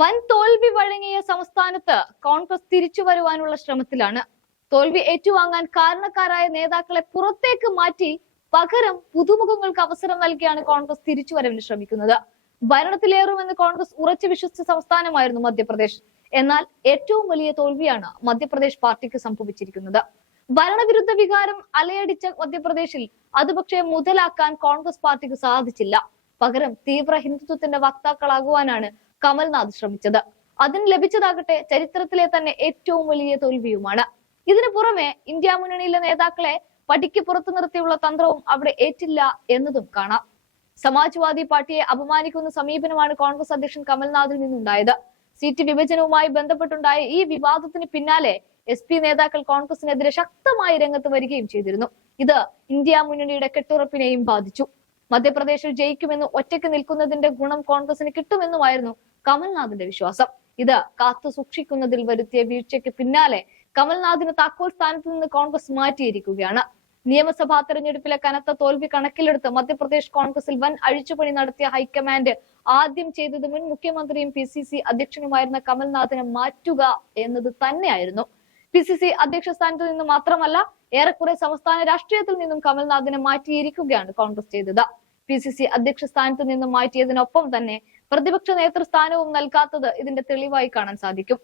വൻ തോൽവി വഴങ്ങിയ സംസ്ഥാനത്ത് കോൺഗ്രസ് തിരിച്ചു വരുവാനുള്ള ശ്രമത്തിലാണ്. തോൽവി ഏറ്റുവാങ്ങാൻ കാരണക്കാരായ നേതാക്കളെ പുറത്തേക്ക് മാറ്റി പകരം പുതുമുഖങ്ങൾക്ക് അവസരം നൽകിയാണ് കോൺഗ്രസ് തിരിച്ചുവരവിന് ശ്രമിക്കുന്നത്. ഭരണത്തിലേറുമെന്ന് കോൺഗ്രസ് ഉറച്ചു വിശ്വസിച്ച സംസ്ഥാനമായിരുന്നു മധ്യപ്രദേശ്. എന്നാൽ ഏറ്റവും വലിയ തോൽവിയാണ് മധ്യപ്രദേശ് പാർട്ടിക്ക് സംഭവിച്ചിരിക്കുന്നത്. ഭരണവിരുദ്ധ വികാരം അലയടിച്ച മധ്യപ്രദേശിൽ അത് പക്ഷേ മുതലാക്കാൻ കോൺഗ്രസ് പാർട്ടിക്ക് സാധിച്ചില്ല. പകരം തീവ്ര ഹിന്ദുത്വത്തിന്റെ വക്താക്കളാകുവാനാണ് കമൽനാഥ് ശ്രമിച്ചത്. അതിന് ലഭിച്ചതാകട്ടെ ചരിത്രത്തിലെ തന്നെ ഏറ്റവും വലിയ തോൽവിയുമാണ്. ഇതിനു പുറമെ ഇന്ത്യ മുന്നണിയിലെ നേതാക്കളെ പടിക്ക് പുറത്തു നിർത്തിയുള്ള തന്ത്രവും അവിടെ ഏറ്റില്ല എന്നതും കാണാം. സമാജ്വാദി പാർട്ടിയെ അപമാനിക്കുന്ന സമീപനമാണ് കോൺഗ്രസ് അധ്യക്ഷൻ കമൽനാഥിൽ നിന്നുണ്ടായത്. സീറ്റ് വിഭജനവുമായി ബന്ധപ്പെട്ടുണ്ടായ ഈ വിവാദത്തിന് പിന്നാലെ SP നേതാക്കൾ കോൺഗ്രസിനെതിരെ ശക്തമായി രംഗത്ത് വരികയും ചെയ്തിരുന്നു. ഇത് ഇന്ത്യ മുന്നണിയുടെ കെട്ടുറപ്പിനെയും ബാധിച്ചു. മധ്യപ്രദേശിൽ ജയിക്കുമെന്ന് ഒറ്റയ്ക്ക് നിൽക്കുന്നതിന്റെ ഗുണം കോൺഗ്രസിന് കിട്ടുമെന്നുമായിരുന്നു കമൽനാഥിന്റെ വിശ്വാസം. ഇത് കാത്തു സൂക്ഷിക്കുന്നതിൽ വരുത്തിയ വീഴ്ചയ്ക്ക് പിന്നാലെ കമൽനാഥിന് താക്കോൽ സ്ഥാനത്ത് നിന്ന് കോൺഗ്രസ് മാറ്റിയിരിക്കുകയാണ്. നിയമസഭാ തെരഞ്ഞെടുപ്പിലെ കനത്ത തോൽവി കണക്കിലെടുത്ത് മധ്യപ്രദേശ് കോൺഗ്രസിൽ വൻ അഴിച്ചുപണി നടത്തിയ ഹൈക്കമാൻഡ് ആദ്യം ചെയ്തത് മുൻ മുഖ്യമന്ത്രിയും PCC അധ്യക്ഷനുമായിരുന്ന കമൽനാഥിനെ മാറ്റുക എന്നത് തന്നെയായിരുന്നു. PCC അധ്യക്ഷ സ്ഥാനത്ത് നിന്ന് മാത്രമല്ല, ഏറെക്കുറെ സംസ്ഥാന രാഷ്ട്രീയത്തിൽ നിന്നും കമൽനാഥിനെ മാറ്റിയിരിക്കുകയാണ് കോൺഗ്രസ് ചെയ്തത്. PCC അധ്യക്ഷ സ്ഥാനത്ത് നിന്നും മാറ്റിയതിനൊപ്പം തന്നെ പ്രതിപക്ഷ നേതൃസ്ഥാനവും നൽകാത്തത് ഇതിന്റെ തെളിവായി കാണാൻ സാധിക്കും.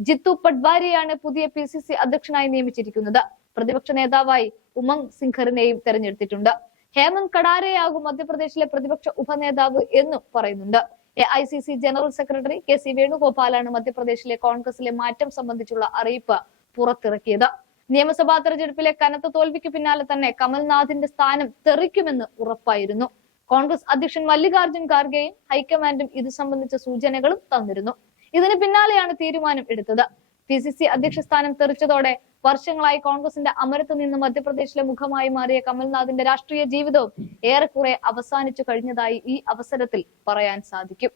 ജിത്തു പട്വാരിയാണ് പുതിയ PCC അധ്യക്ഷനായി നിയമിച്ചിരിക്കുന്നത്. പ്രതിപക്ഷ നേതാവായി ഉമംഗ് സിംഘറിനെയും തെരഞ്ഞെടുത്തിട്ടുണ്ട്. ഹേമന്ത് കടാരയാകും മധ്യപ്രദേശിലെ പ്രതിപക്ഷ ഉപനേതാവ് എന്നും പറയുന്നുണ്ട്. AICC ജനറൽ സെക്രട്ടറി KC വേണുഗോപാലാണ് മധ്യപ്രദേശിലെ കോൺഗ്രസിലെ മാറ്റം സംബന്ധിച്ചുള്ള അറിയിപ്പ് പുറത്തിറക്കിയത്. നിയമസഭാ തെരഞ്ഞെടുപ്പിലെ കനത്ത തോൽവിക്ക് പിന്നാലെ തന്നെ കമൽനാഥിന്റെ സ്ഥാനം തെറിക്കുമെന്ന് ഉറപ്പായിരുന്നു. കോൺഗ്രസ് അധ്യക്ഷൻ മല്ലികാർജുൻ ഖാർഗെയും ഹൈക്കമാൻഡും ഇത് സംബന്ധിച്ച സൂചനകളും തന്നിരുന്നു. ഇതിന് പിന്നാലെയാണ് തീരുമാനം എടുത്തത്. PCC അധ്യക്ഷ സ്ഥാനം തെറിച്ചതോടെ വർഷങ്ങളായി കോൺഗ്രസിന്റെ അമരത്ത് നിന്ന് മധ്യപ്രദേശിലെ മുഖമായി മാറിയ കമൽനാഥിന്റെ രാഷ്ട്രീയ ജീവിതവും ഏറെക്കുറെ അവസാനിച്ചു കഴിഞ്ഞതായി ഈ അവസരത്തിൽ പറയാൻ സാധിക്കും.